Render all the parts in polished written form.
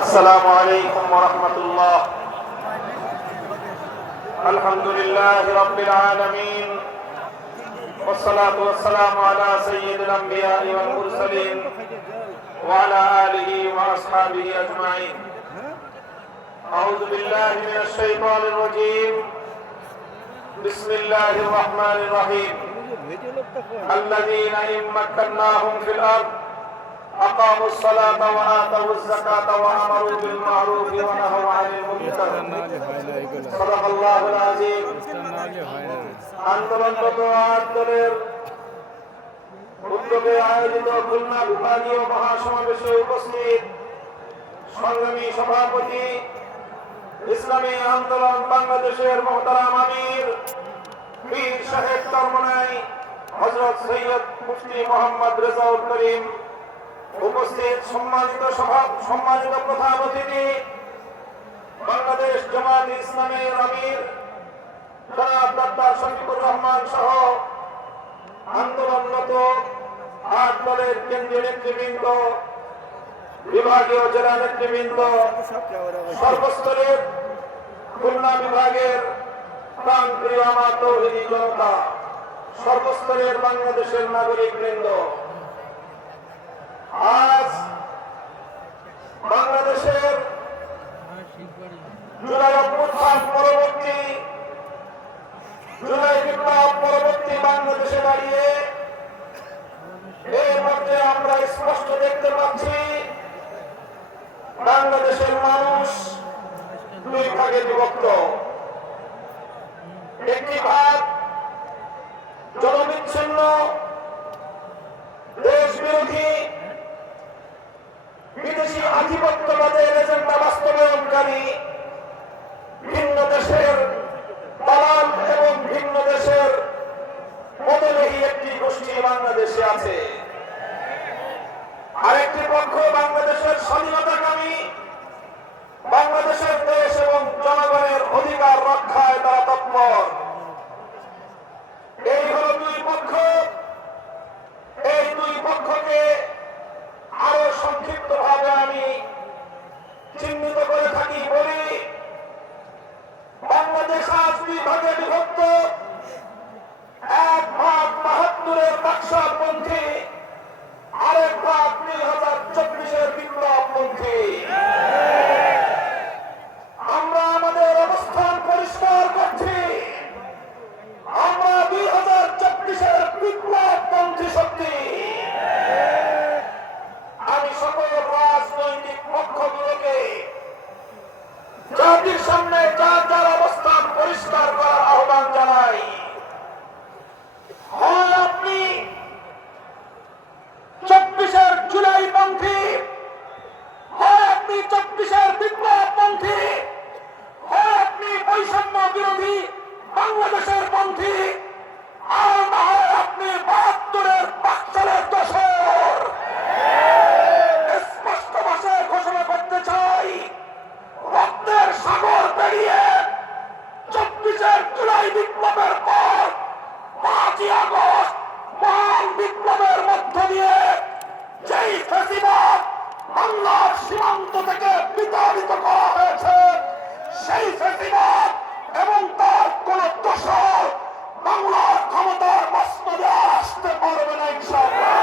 আসসালামু আলাইকুম ওয়া রাহমাতুল্লাহ। আলহামদুলিল্লাহি রাব্বিল আলামিন ওয়াসসালাতু ওয়াসসালামু আলা সাইয়্যিদিল আমবিয়া'i ওয়াল মুরসালিন ওয়া আলা আলিহি ওয়া আসহাবিহি আজমাইন। আউযু বিল্লাহি মিনাশ শাইতানির রাজীম। বিসমিল্লাহির রাহমানির রাহিম। আল্লাযীনা ইন মাক্কান্নাহুম ফিল আরদ أقاموا الصلاة وآتوا الزكاة وأمروا بالمعروف ونهوا عن المنكر صدق الله العظيم। আন্দোলনরত আন্দোলনের উদ্যোগে আয়োজিত খুলনা বিভাগীয় মহাসমাবেশে উপস্থিত সংগ্রামী সভাপতি ইসলামী আন্দোলন বাংলাদেশের মোহতারাম আমির পীর সাহেব চরমনাই হযরত সৈয়দ মুফতি মোহাম্মদ রেজাউল করিম, উপস্থিত সম্মানিত প্রধান অতিথি বাংলাদেশ জামায়াতে ইসলামীর আমির জনাব ডাক্তার শফিকুর রহমান সহ আন্দোলনরত ৮ দলের কেন্দ্রীয় নেতৃবৃন্দ, বিভাগীয় জেলা নেতৃবৃন্দ, সর্বস্তরের খুলনা বিভাগের প্রাণপ্রিয় আমার তৌহিদি জনতা, সর্বস্তরের বাংলাদেশের নাগরিকবৃন্দ, আজ বাংলাদেশের জুলাই অভ্যুত্থান পরবর্তী, জুলাই বিপ্লব পরবর্তী বাংলাদেশে দাঁড়িয়ে এই মধ্যে আমরা স্পষ্ট দেখতে পাচ্ছি বাংলাদেশের মানুষ দুই ভাগে বিভক্ত। একটি ভাগ জনবিচ্ছিন্ন, দেশ বিরোধী, বিদেশি আধিপত্যবাদের এজেন্ডা বাস্তবায়নকারী ভিন্ন দেশের দালাল এবং ভিন্ন দেশের মতবাহী একটি গোষ্ঠী বাংলাদেশে আছে। আরেকটি পক্ষ বাংলাদেশের স্বাধীনতাকামী, বাংলাদেশের দেশ এবং জনগণের অধিকার রক্ষায় তারা তৎপর। এই হল দুই পক্ষ। এই দুই পক্ষকে আরো সংক্ষিপ্ত ভাবে আমি চিহ্নিত করে থাকি বলি, বাংলাদেশ আজ দুই ভাগে বিভক্ত। এক ভাগ ৭২-এর বাকশালপন্থী, আরেক ভাগ ২০২৪-এর বিপ্লবপন্থী। আমরা আমাদের অবস্থান পরিষ্কার করছি। আমরা ২০২৪-এর বিপ্লবপন্থী শক্তি। আমি সকল রাজনৈতিক পক্ষগুলোকে জাতির সামনে যার যার অবস্থান পরিষ্কার করার আহ্বান জানাই। হয় আপনি ২৪-এর জুলাই পন্থী, হয় আপনি ২৪-এর বিপ্লবপন্থী, হয় আপনি বৈষম্য বিরোধী বাংলাদেশের পন্থী, আর না হয় আপনি ৭২-এর বাকশালের দোসর। স্পষ্ট ভাষায় ঘোষণা করতে চাই, রক্তের সাগর পেরিয়ে ২৪-এর জুলাই বিপ্লবের পর ৫ই আগস্ট মহান বিপ্লবের মধ্য দিয়ে যেই ফ্যাসিবাদ বাংলার সীমান্ত থেকে বিতাড়িত করা হয়েছে, সেই ফ্যাসিবাদ এবং তার কোন দোসর বাংলার ক্ষমতার মসনদে আসতে পারবে না ইনশাআল্লাহ।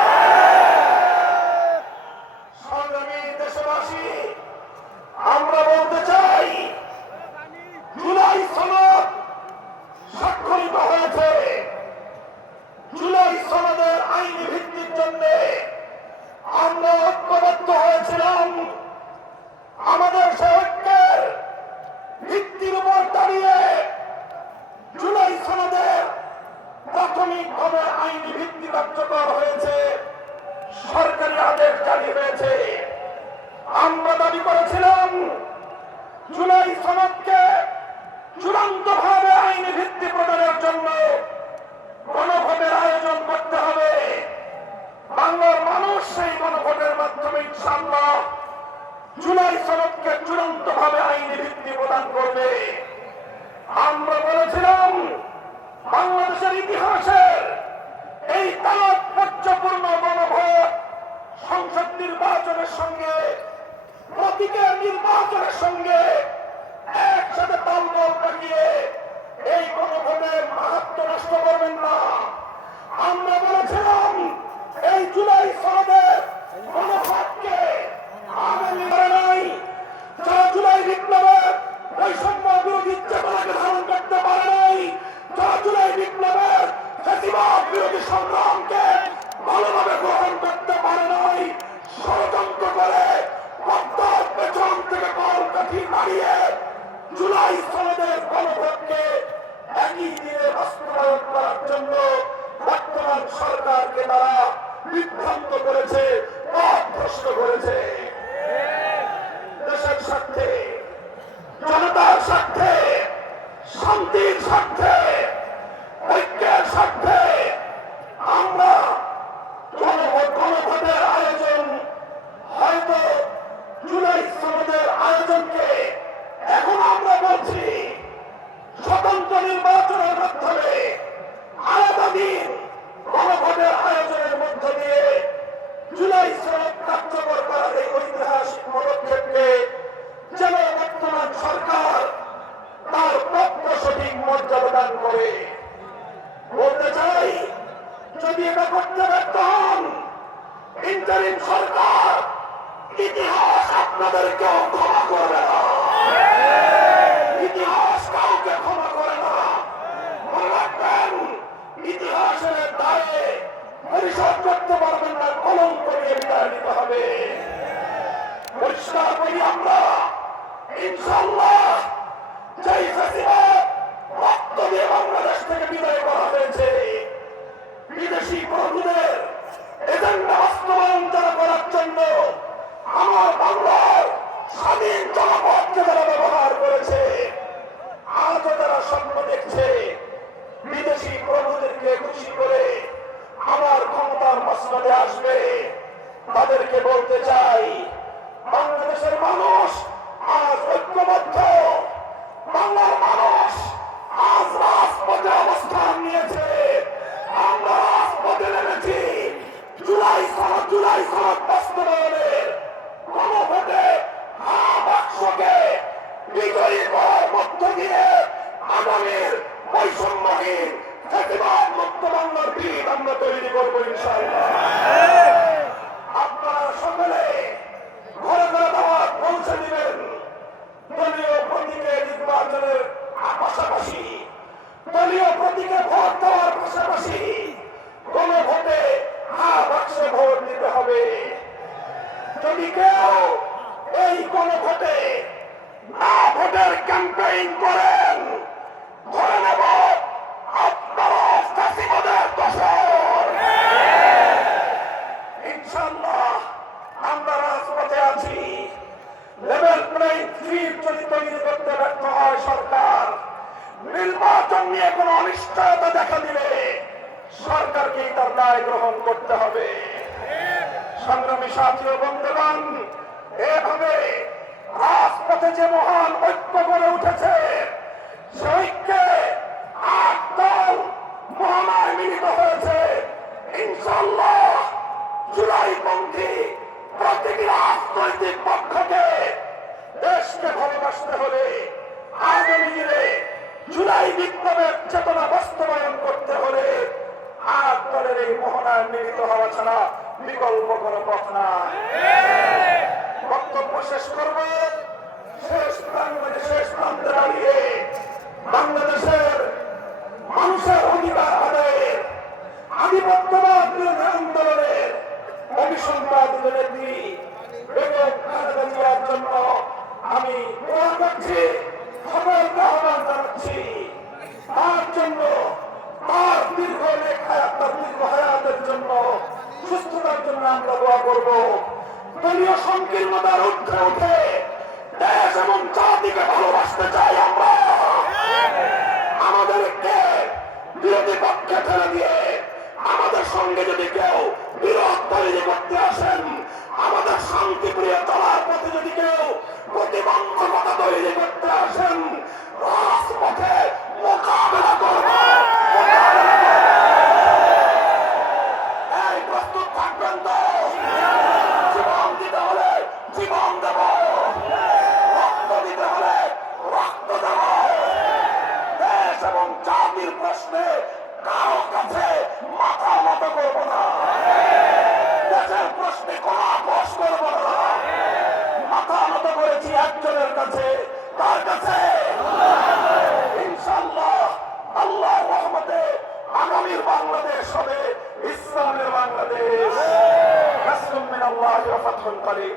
সংগ্রামী দেশবাসী, আমরা বলতে চাই, জুলাই সনদ স্বাক্ষরিত হয়েছে। জুলাই সনদের আইনি ভিত্তির জন্য আমরা ঐক্যবদ্ধ হয়েছিলাম। আমাদের সে ঐক্যের ভিত্তির উপর দাঁড়িয়ে জুলাই সনদের প্রাথমিকভাবে আইনি ভিত্তি কার্যকর হয়েছে, সরকারি আদেশ জারি হয়েছে। আমরা দাবি করেছিলাম জুলাই সনদকে চূড়ান্তভাবে আইনি ভিত্তি প্রদানের জন্য গণভোটের ইনশাআল্লাহ জুলাই সনদকে চূড়ান্ত ভাবে আইনি ভিত্তি প্রদান করবে। আমরা বলেছিলাম বাংলাদেশের ইতিহাসের এই তাৎপর্যপূর্ণ গণভোট সংসদ নির্বাচনের সঙ্গে প্রতীকের নির্বাচনের সঙ্গে একসাথে তালগোল পাকিয়ে এই গণভোটের মাহাত্ম্য নষ্ট করবেন না। আমরা বলেছিলাম এই জুলাই সনদের গণভোটকে আগামী নাই যারা জুলাই বিপ্লবের বৈষম্য বিরোধী চেতনাকে ধারণ করতে পারে নাই, যারা জুলাই বিপ্লবের ফ্যাসিবাদ বিরোধী সংগ্রামকে ভালোভাবে গ্রহণ করতে পারে নাই, ষড়যন্ত্র করে পদ্মার পেছন থেকে কলকাঠি নাড়িয়ে জুলাই সনদের গণভোটকে একই দিনে বাস্তবায়ন করার জন্য বর্তমান সরকারকে তারা বিভ্রান্ত করেছে, পথভ্রষ্ট করেছে। দেশের স্বার্থে, জনতার স্বার্থে, শান্তির স্বার্থে, ঐক্যের স্বার্থে আমরা গণভোটের আয়োজন, হয়তো জুলাই সনদের আয়োজনকে এখন আমরা বলছি স্বতন্ত্র নির্বাচনের মাধ্যমে আলাদা দিন গণভোটের আয়োজনের মধ্য দিয়ে জুলাই সনদ কার্যকর করার এই ঐতিহাসিক পদক্ষেপকে যেন বর্তমান সরকার তার প্রাপ্য সঠিক মর্যাদা দান করে। বলতে চাই, যদি এটা করতে ব্যর্থ হন, ইন্টারিম সরকার ইতিহাস আপনাদেরকেও ক্ষমা করবে না। ইতিহাস কাউকে ক্ষমা করে না। মনে রাখবেন, ইতিহাসের দায়ে পরিশোধ করতে পারবেন না, কলঙ্ক নিয়ে বিদায় নিতে হবে। পরিষ্কার করি আমরা, ইনশাআল্লাহ যেই ফ্যাসিবাদ রক্ত দিয়ে বাংলাদেশ থেকে বিদায় করা হয়েছে, বিদেশি প্রভুদের এজেন্ডা বাস্তবায়ন যারা করার জন্য আমার বাংলার স্বাধীন জনপদকে যারা ব্যবহার করেছে, আজও তারা স্বপ্ন দেখছে বিদেশি প্রভুদেরকে খুশি করে আমার ক্ষমতার মসনদে আসবে। তাদেরকে বলতে চাই, বাংলাদেশের মানুষ আজ ঐক্যবদ্ধ, বাংলার মানুষ আজ রাজপথে অবস্থান নিয়েছে। আমরা রাজপথে নেমেছি জুলাই সনদ বাস্তবায়নের গণভোটে বাক্সকে বিজয়ী করার মধ্য দিয়ে আগামীর বৈষম্যহীন ফ্যাসিবাদ মুক্ত বাংলার ভিত আমরা তৈরি করবো ইনশাআল্লাহ। আপনারা সকলে ঘরে ঘরে দাওয়াত পৌঁছে দিবেন। দলীয় প্রতীকে নির্বাচনের পাশাপাশি, দলীয় প্রতীকে ভোট দেওয়ার পাশাপাশি গণভোটে বাক্সে ভোট দিতে হবে। যদি কেউ এই গণভোটে ভোটের ক্যাম্পেইন করেন, ধরে নেব আপনারা ফ্যাসিবাদের দোসর। ইনশাআল্লাহ আমরা রাজপথে আছি। লেভেল প্লেইং ফিল্ড যদি তৈরি করতে ব্যর্থ হয় সরকার, নির্বাচন নিয়ে কোন অনিশ্চয়তা দেখা দিলে সরকারকেই তার দায় গ্রহণ করতে হবে। সংগ্রামী সাথী ও বন্ধুগণ, এভাবে রাজপথে যে মহান ঐক্য গড়ে উঠেছে, সে ঐক্যে ৮ দল মহানায় মিলিত হয়েছে। ইনশাআল্লাহ জুলাইপন্থী প্রতিটি রাজনৈতিক পক্ষকে দেশকে ভালোবাসতে হলে, আগামী দিনে জুলাই বিপ্লবের চেতনা বাস্তবায়ন করতে হলে ৮ দলের এই মহানায় মিলিত হওয়া ছাড়া বিকল্প কোনো পথ নাই। বক্তব্য শেষ করব। শেষ প্রান্তে দাঁড়িয়ে বাংলাদেশের মানুষের অধিকার আদায়ের আধিপত্যবাদ বিরোধী আন্দোলনের অভিসম্পাদিত নেত্রী বেগম খালেদা জিয়ার জন্য আমি দোয়া করছি, সকলকে আহ্বান জানাচ্ছি। তার জন্য, তার দীর্ঘ হায়াতের জন্য, সুস্থতার জন্য আমরা দোয়া করব। দলীয় সংকীর্ণতার ঊর্ধ্বে উঠে দেশ এবং জাতিকে ভালোবাসতে চাই আমরা। আমাদেরকে বিরোধী পক্ষে ফেলে দিয়ে আমাদের সঙ্গে যদি কেউ বিরোধ তৈরি করতে আসেন, আমাদের শান্তিপ্রিয় চলার পথে যদি কেউ প্রতিবন্ধকতা তৈরি করতে আসেন, রাজপথে মোকাবেলা করব। এই প্রস্তুত থাকবেন তো? জীবন দিতে হলে জীবন দেব, রক্ত দিতে হলে রক্ত দেব। দেশ এবং জাতির প্রশ্নে কারো কাছে মাথা নত করবো না, দেশের প্রশ্নে কোনো আপোষ করবো না। মাথা নত করেছি একজনের কাছে, তার কাছে ইনশাআল্লাহ আল্লাহর রহমতে আগামীর বাংলাদেশ হবে ইসলামের বাংলাদেশ। নাসরুম মিনাল্লাহি ওয়া ফাতহুন করিম।